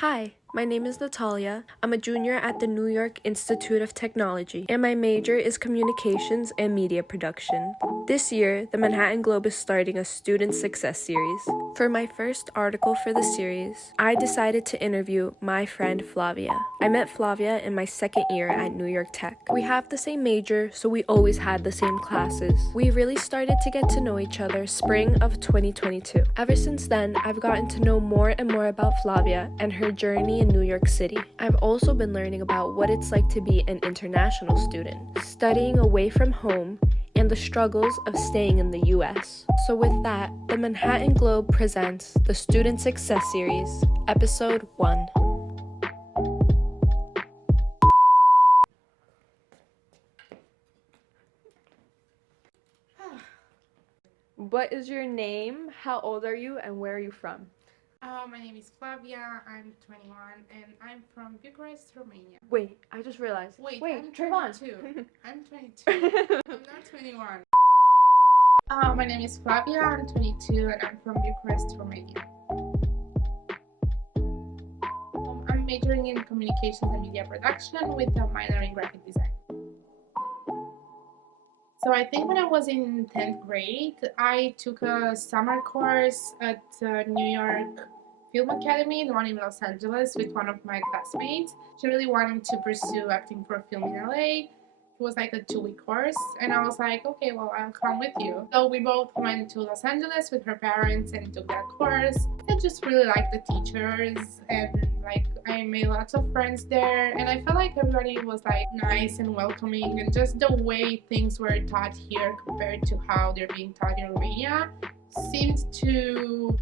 Hi, my name is Natalia. I'm a junior at the New York Institute of Technology, and my major is communications and media production. This year, the Manhattan Globe is starting a student success series. For my first article for the series, I decided to interview my friend Flavia. I met Flavia in my second year at New York Tech. We have the same major, so we always had the same classes. We really started to get to know each other spring of 2022. Ever since then, I've gotten to know more and more about Flavia and her journey in New York City. I've also been learning about what it's like to be an international student, studying away from home, and the struggles of staying in the US. So with that, the Manhattan Globe presents the Student Success Series, Episode 1. What is your name? How old are you? And where are you from? My name is Flavia, I'm 21, and I'm from Bucharest, Romania. Wait, I just realized. Wait, I'm Trayvon. 22. I'm 22. I'm not 21. My name is Flavia, I'm 22, and I'm from Bucharest, Romania. I'm majoring in communications and media production with a minor in graphic design. So I think when I was in 10th grade, I took a summer course at New York Film Academy, the one in Los Angeles, with one of my classmates. She really wanted to pursue acting for film in LA. It was like a 2-week course, and I was like, okay, well, I'll come with you. So we both went to Los Angeles with her parents and took that course. I just really liked the teachers, and like I made lots of friends there, and I felt like everybody was like nice and welcoming, and just the way things were taught here compared to how they're being taught in Romania seemed to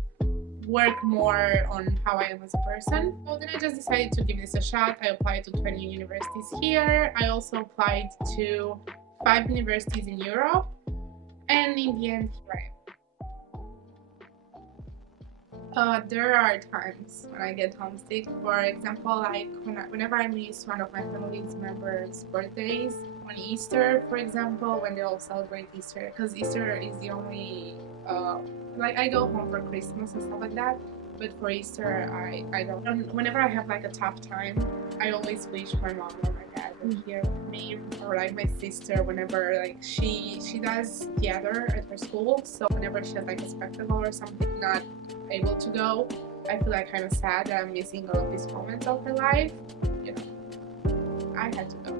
work more on how I am as a person. So then I just decided to give this a shot. I applied to 20 universities here. I also applied to 5 universities in Europe, and in the end, here I am. There are times when I get homesick. For example, like whenever I miss one of my family members' birthdays, on Easter, for example, when they all celebrate Easter, because Easter is the only like I go home for Christmas and stuff like that, but for Easter I don't. And whenever I have like a tough time, I always wish my mom or my dad were here with me, or like my sister whenever like she does theater at her school, so whenever she has like a spectacle or something, not able to go, I feel like kind of sad that I'm missing all of these moments of her life. You know, I had to go.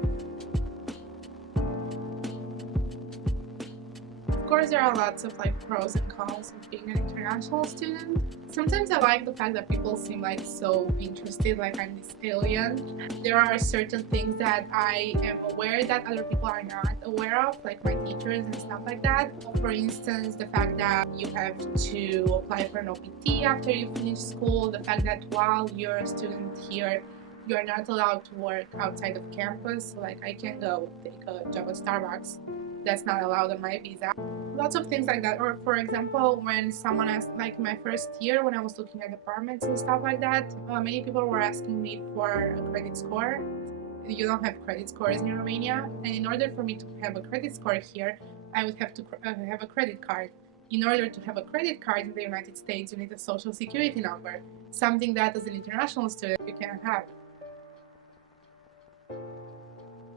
Of course, there are lots of like pros and cons of being an international student. Sometimes I like the fact that people seem like so interested, like I'm this alien. There are certain things that I am aware that other people are not aware of, like my teachers and stuff like that. For instance, the fact that you have to apply for an OPT after you finish school, the fact that while you're a student here, you are not allowed to work outside of campus. So like I can go take a job at Starbucks. That's not allowed on my visa. Lots of things like that. Or for example, when someone asked, like my first year when I was looking at apartments and stuff like that, many people were asking me for a credit score. You don't have credit scores in Romania, and in order for me to have a credit score here, I would have to have a credit card. In order to have a credit card in the United States, you need a social security number, something that as an international student you can't have.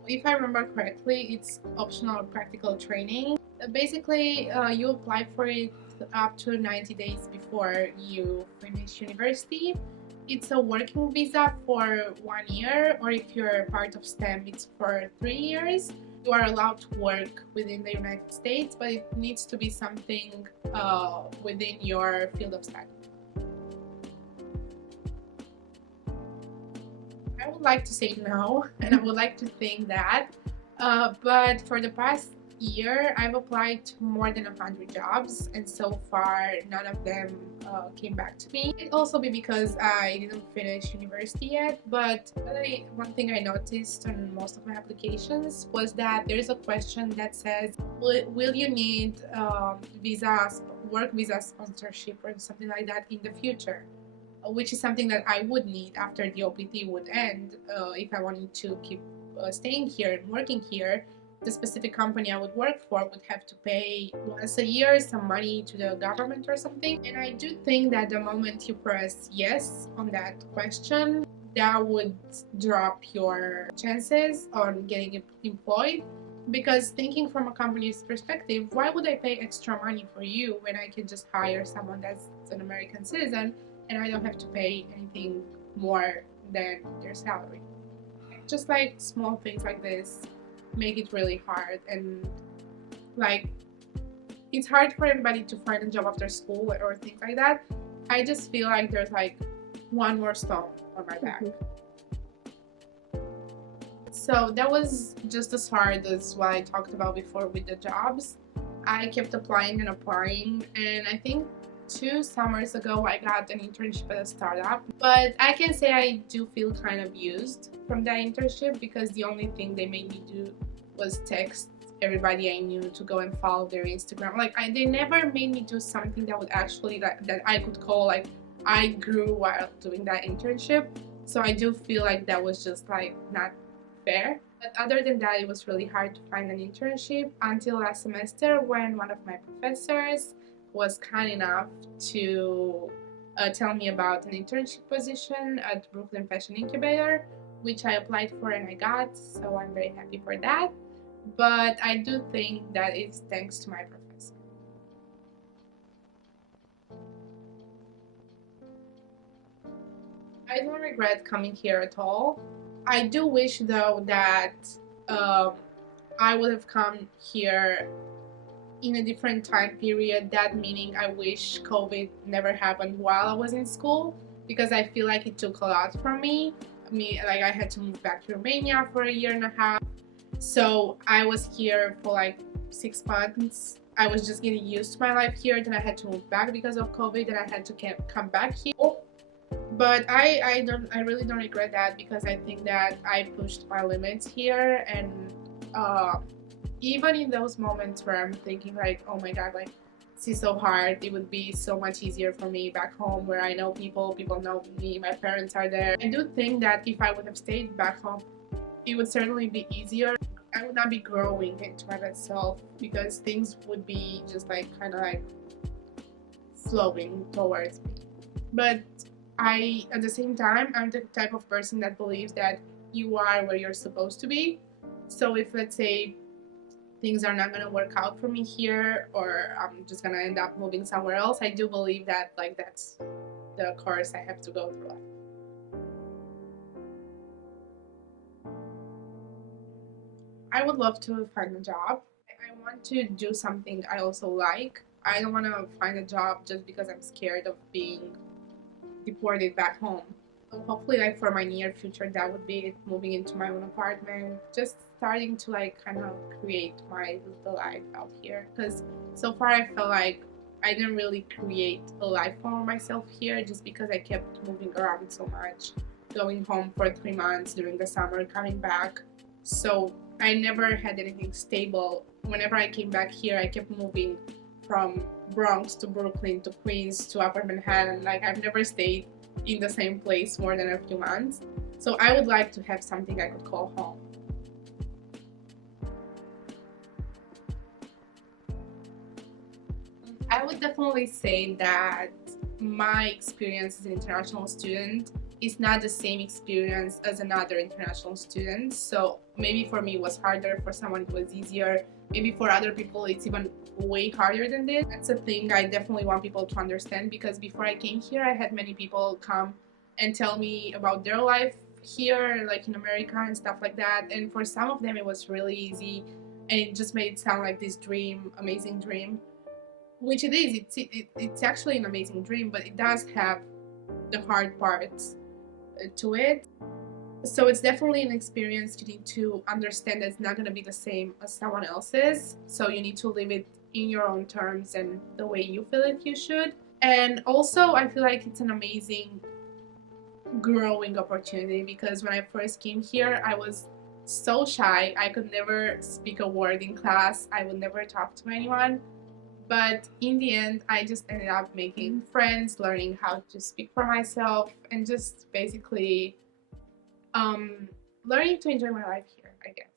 If I remember correctly, it's optional practical training. Basically, you apply for it up to 90 days before you finish university. It's a working visa for 1 year, or if you're part of STEM, it's for 3 years. You are allowed to work within the United States, but it needs to be something within your field of study. I would like to say no, and I would like to think that, but for the past year, I've applied to more than 100 jobs, and so far none of them came back to me. It also be because I didn't finish university yet, but one thing I noticed on most of my applications was that there's a question that says, will you need work visa sponsorship or something like that in the future? Which is something that I would need after the OPT would end if I wanted to keep staying here and working here. the specific company I would work for would have to pay once a year some money to the government or something. And I do think that the moment you press yes on that question, that would drop your chances on getting employed. Because thinking from a company's perspective, why would I pay extra money for you when I can just hire someone that's an American citizen and I don't have to pay anything more than their salary? Just like small things like this make it really hard, and like it's hard for everybody to find a job after school or things like that. I just feel like there's like one more stone on my back. So that was just as hard as what I talked about before with the jobs. I kept applying and applying, and I think 2 summers ago I got an internship at a startup. But I can say I do feel kind of used from that internship, because the only thing they made me do was text everybody I knew to go and follow their Instagram. Like they never made me do something that would actually that I could call like I grew while doing that internship. So I do feel like that was just like not fair. But other than that, it was really hard to find an internship until last semester, when one of my professors was kind enough to tell me about an internship position at Brooklyn Fashion Incubator, which I applied for and I got, so I'm very happy for that. But I do think that it's thanks to my professor. I don't regret coming here at all. I do wish though that um, I would have come here in a different time period. That meaning I wish COVID never happened while I was in school, because I feel like it took a lot from me. Like I had to move back to Romania for a year and a half. So I was here for like 6 months. I was just getting used to my life here. Then I had to move back because of COVID, and I had to come back here. But I really don't regret that, because I think that I pushed my limits here. And even in those moments where I'm thinking like, oh my god, like this is so hard, it would be so much easier for me back home where I know people know me, my parents are there. I do think that if I would have stayed back home, it would certainly be easier. I would not be growing into my best self, because things would be just like kind of like flowing towards me. But at the same time, I'm the type of person that believes that you are where you're supposed to be. So if, let's say, things are not going to work out for me here, or I'm just going to end up moving somewhere else, I do believe that like that's the course I have to go through. I would love to find a job. I want to do something I also like. I don't want to find a job just because I'm scared of being deported back home. So hopefully, like for my near future, that would be it, moving into my own apartment, just starting to like kind of create my little life out here. Because so far I felt like I didn't really create a life for myself here, just because I kept moving around so much, going home for 3 months during the summer, coming back. So I never had anything stable. Whenever I came back here, I kept moving from Bronx to Brooklyn to Queens to Upper Manhattan. Like I've never stayed in the same place more than a few months. So I would like to have something I could call home. I would definitely say that my experience as an international student is not the same experience as another international student. So maybe for me it was harder, for someone it was easier. Maybe for other people it's even way harder than this. That's a thing I definitely want people to understand, because before I came here I had many people come and tell me about their life here, like in America and stuff like that. And for some of them it was really easy, and it just made it sound like this dream, amazing dream, which it is. It's actually an amazing dream, but it does have the hard parts to it. So it's definitely an experience you need to understand that it's not going to be the same as someone else's. So you need to live it in your own terms and the way you feel like you should. And also I feel like it's an amazing growing opportunity, because when I first came here I was so shy. I could never speak a word in class. I would never talk to anyone. But in the end, I just ended up making friends, learning how to speak for myself, and just basically learning to enjoy my life here, I guess.